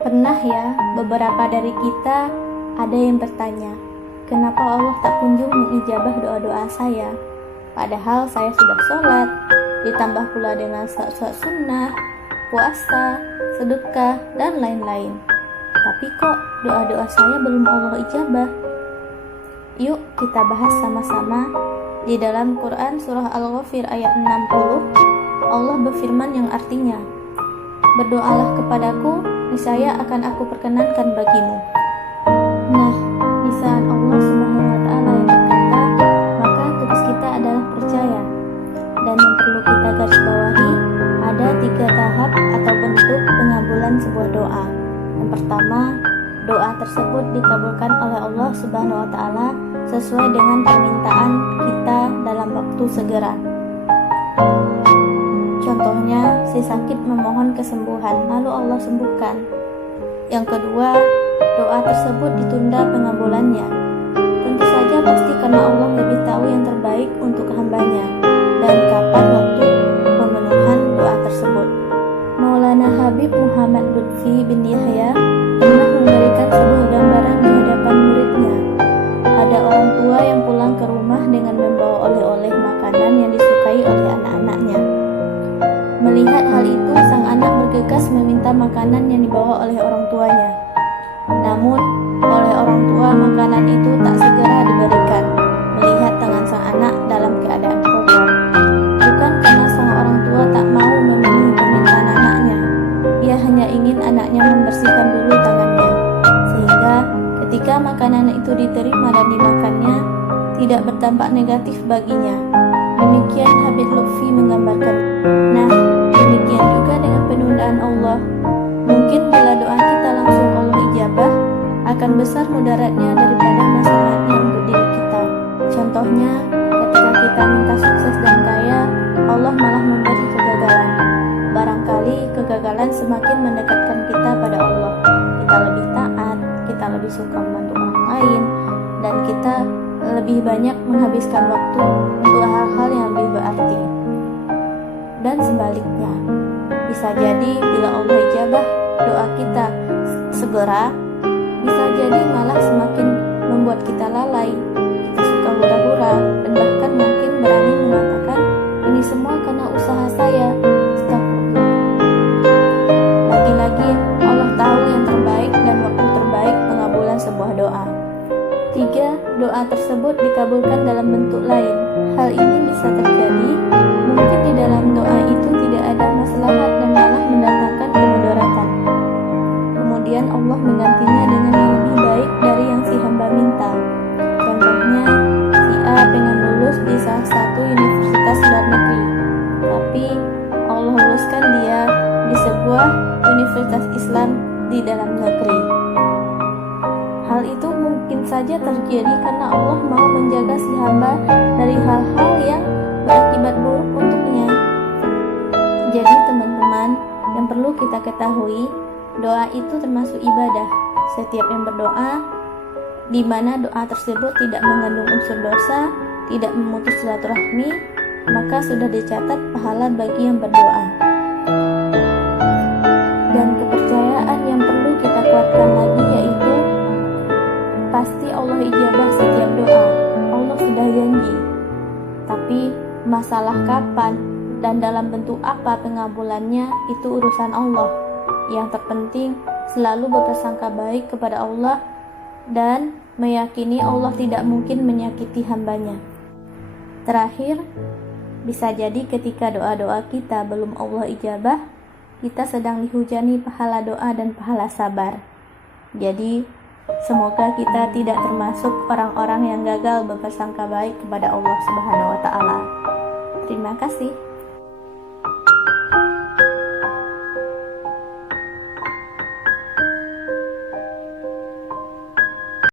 Pernah ya, beberapa dari kita ada yang bertanya, kenapa Allah tak kunjung mengijabah doa-doa saya? Padahal saya sudah sholat, ditambah pula dengan sholat sunnah, puasa, sedekah, dan lain-lain. Tapi kok doa-doa saya belum Allah ijabah? Yuk kita bahas sama-sama. Di dalam Quran surah Al-Ghafir ayat 60, Allah berfirman yang artinya, berdoalah kepadaku, niscaya akan aku perkenankan bagimu. Nah, lisan Allah Subhanahu wa Ta'ala yang berkata, maka tugas kita adalah percaya. Dan yang perlu kita garis bawahi, ada 3 tahap atau bentuk pengabulan sebuah doa. Yang pertama, doa tersebut dikabulkan oleh Allah Subhanahu wa Ta'ala sesuai dengan permintaan kita dalam waktu segera. Contohnya, si sakit memohon kesembuhan, lalu Allah sembuhkan. Yang kedua, doa tersebut ditunda pengabulannya. Tentu saja pasti karena Allah lebih tahu yang terbaik untuk hambanya dan kapan waktu pemenuhan doa tersebut. Maulana Habib Muhammad Lutfi bin Yahya pernah memberikan sebuah gambaran di hadapan muridnya. Ada orang tua yang pulang ke rumah dengan membawa oleh-oleh makanan yang disukai oleh anak-anaknya. Melihat hal itu, sang anak bergegas meminta makanan yang dibawa oleh orang tuanya. Namun, oleh orang tua makanan itu tak segera diberikan, melihat tangan sang anak dalam keadaan kotor. Bukan karena sang orang tua tak mau memenuhi permintaan anaknya, ia hanya ingin anaknya membersihkan dulu tangannya, sehingga ketika makanan itu diterima dan dimakannya, tidak berdampak negatif baginya. Demikian Habib Lutfi menggambarkan. Nah, demikian juga dengan penundaan Allah. Mungkin bila doa kita langsung Allah ijabah, akan besar mudaratnya daripada masalahnya untuk diri kita. Contohnya, ketika kita minta sukses dan kaya, Allah malah memberi kegagalan. Barangkali kegagalan semakin mendekatkan kita pada Allah. Kita lebih taat, kita lebih suka membantu orang lain, dan kita lebih banyak menghabiskan waktu untuk hal-hal yang lebih berarti. Dan sebaliknya, bisa jadi bila Allah ijabah doa kita segera, bisa jadi malah semakin membuat kita lalai. Kita suka hura-hura dan bahkan mungkin berani mengatakan, ini semua karena usaha saya. Astagfirullah. Lagi-lagi Allah tahu yang terbaik dan waktu terbaik pengabulan sebuah doa. 3. Doa tersebut dikabulkan dalam bentuk lain. Hal ini bisa terjadi mungkin di dalam doa itu tidak ada maslahat dan malah mendatangkan kemudaratan. Kemudian Allah menggantinya dengan yang lebih baik dari yang si hamba minta. Contohnya, si A pengen lulus di salah satu universitas luar negeri, tapi Allah luluskan dia di sebuah universitas Islam di dalam negeri. Hal itu mungkin saja terjadi karena Allah mau menjaga si hamba dari hal-hal yang berakibat buruk untuknya. Jadi teman-teman, yang perlu kita ketahui, doa itu termasuk ibadah. Setiap yang berdoa, di mana doa tersebut tidak mengandung unsur dosa, tidak memutus silaturahmi, maka sudah dicatat pahala bagi yang berdoa. Dan kepercayaan yang perlu kita kuatkan lagi yaitu, pasti Allah ijabah setiap doa. Allah sudah janji. Tapi masalah kapan dan dalam bentuk apa pengabulannya itu urusan Allah. Yang terpenting selalu berprasangka baik kepada Allah dan meyakini Allah tidak mungkin menyakiti hambanya. Terakhir, bisa jadi ketika doa-doa kita belum Allah ijabah, kita sedang dihujani pahala doa dan pahala sabar. Jadi semoga kita tidak termasuk orang-orang yang gagal berprasangka baik kepada Allah Subhanahu wa Ta'ala. Terima kasih.